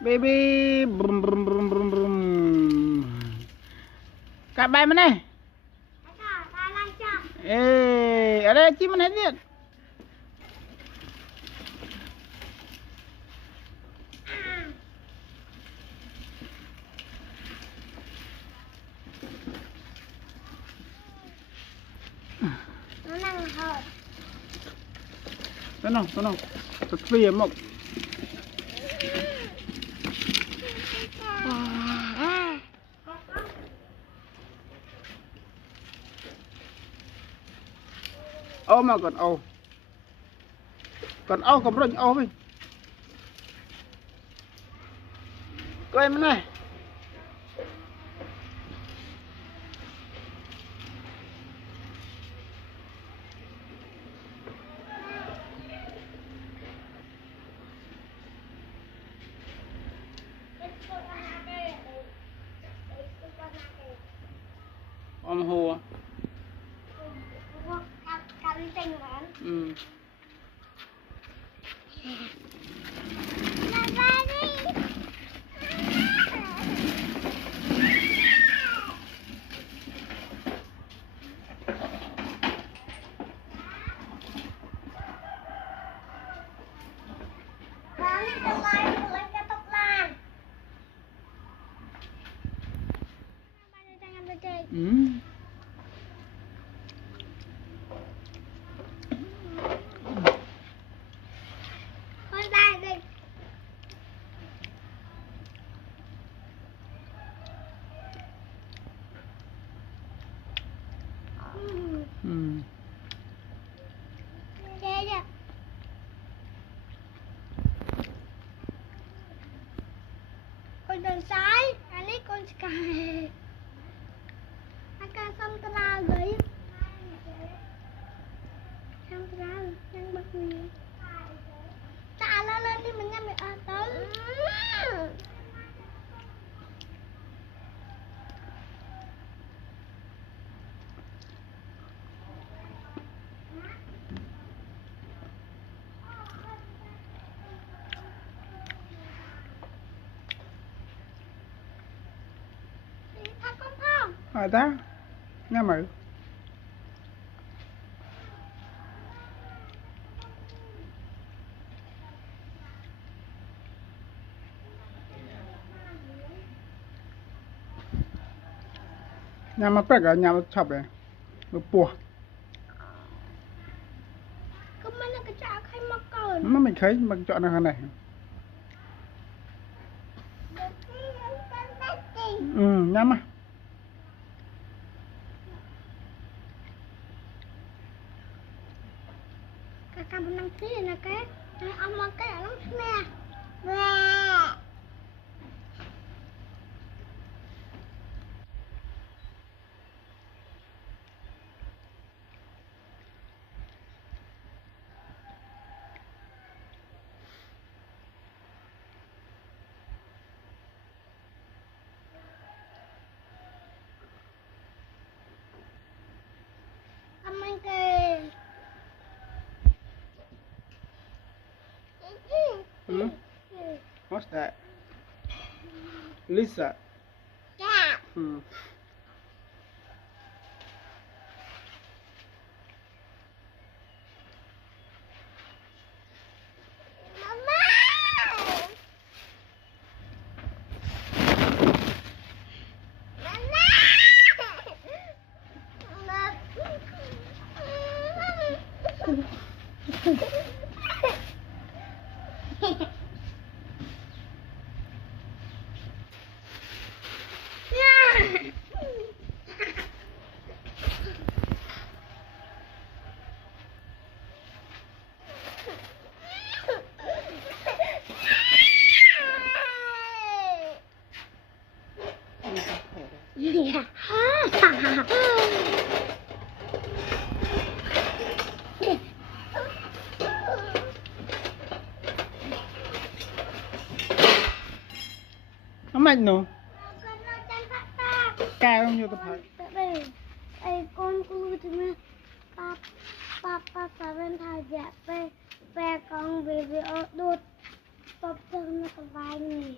baby brum brum brum brum brum cặp bài mà này ê ở đây chim mình hết điện nó năng hợp Tuấn không thật phi mộc ô mà còn ô còn rình ô đi coi em này om hồ con đường trái anh ấy con sky anh ca xong ta la gửi xong ta la đang bắt mình ta la lên đi mình nhắm được tới ta nghe mày nhà mà bẹt ở nhà mà chọc này nó bùa có mấy cái chả khai mắc cờn mà mình thấy mình chọn là này nhà mà kamu nang sini nak ke? Ông mang cái lắm nè. Ông mang cái What's that? Lisa. yeah. Yeah. Nó mạnh nó cao không như tập hợp Ai con cứ thì mà papa sa bên thay dạ pe con về đột bọc thường nó có vai này.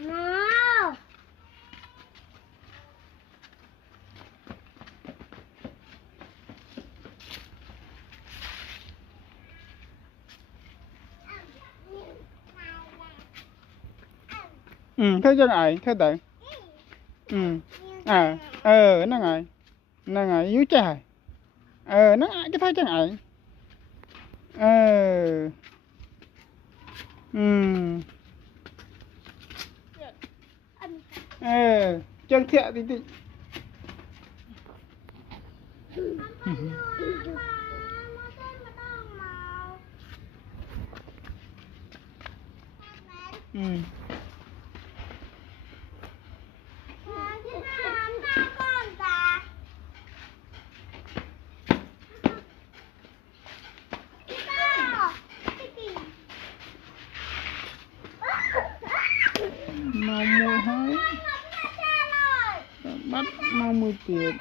Nào. Thấy chưa ngại, thấy đấy. Nó ngại yếu trời. Nó ngại cái thấy chưa ngại. Chân thiện tí tí. Mau mua hết. Bắt mau mua tiền.